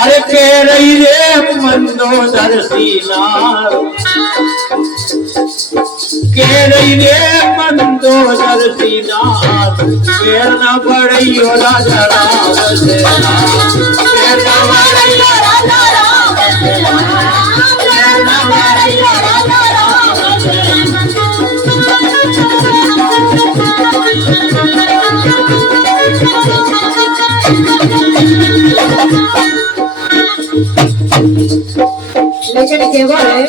अरे कह रही रे मंदोदर सीनार, कह रही रे मंदोदर सीनार, कह न पड़ी हो राजा राम सेना, कह न पड़ी हो राजा राम सेना, कह न पड़ी हो राजा राम सेना। लेकिन केवल है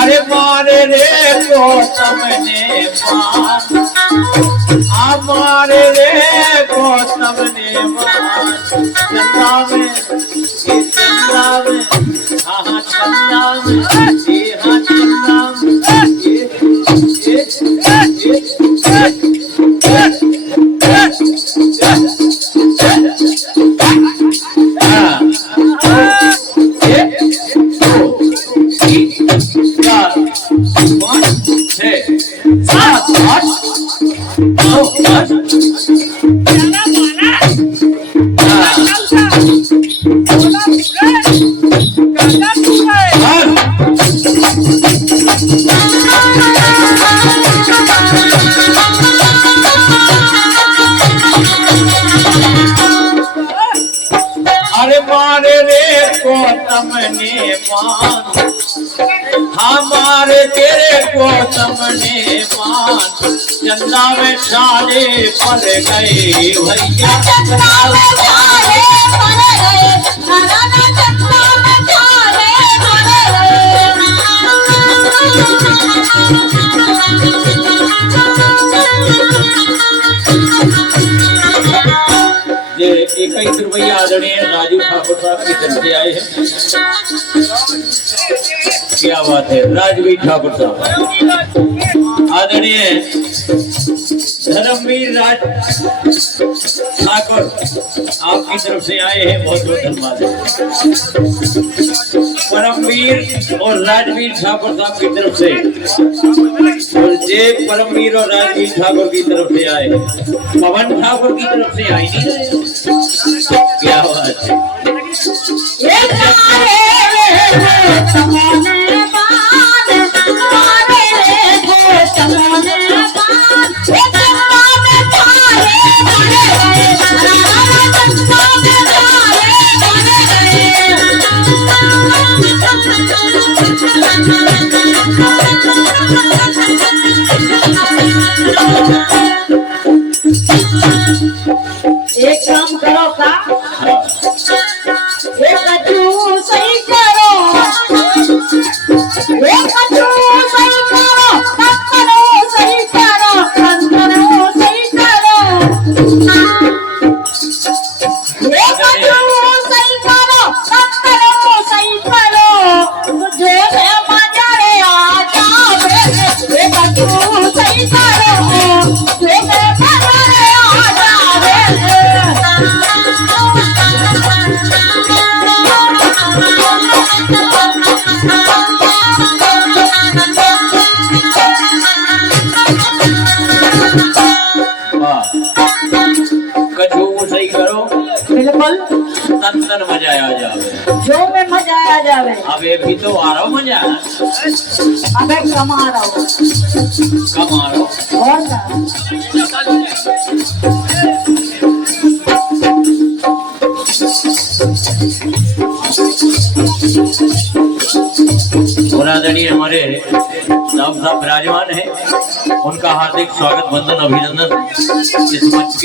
अरे मारे ने मान, हमारे रे गौतम ने मान, चंदा में चंदा में हाँ चंदा में हाँ चंदा अरे मारे रे गौतम ने मान, हमारे तेरे गौतम ने मान, चंदा में छाले पड़ गए भैया, चंदा में छाले पड़ गए, चंदा में छाले पड़ गए। एक रुपया आदरणीय राजू ठाकुर साहब की तरफ से आए हैं। क्या बात है राजवीर ठाकुर साहब, आदरणीय धर्मवीर राज ठाकुर आपकी तरफ से आए हैं, बहुत बहुत धन्यवाद है। परमवीर और राजवीर ठाकुर साहब की तरफ से, और जय परमवीर और राजवीर ठाकुर की तरफ से आए, पवन ठाकुर की तरफ से आई नहीं। क्या बात है। एक काम करो का, एक कद्दू सही करो, एक कद्दू सही करो, कद्दू सही करो, कद्दू सही करो, एक कद्दू सही करो, कद्दू सही करो, मुझे मजा रे आ जावे, एक कद्दू सही करो, एक मजा रे आ जावे। सही करो, बिल्कुल तन मजा आ जावे, जो में मजा आ जावे। अबे भी तो आ रहा मजा, अबे कमा रहा हूँ, कमा रहा और क्या। आदरणीय हमारे साहब विराजमान है, उनका हार्दिक स्वागत, वंदन, अभिनंदन इस मंच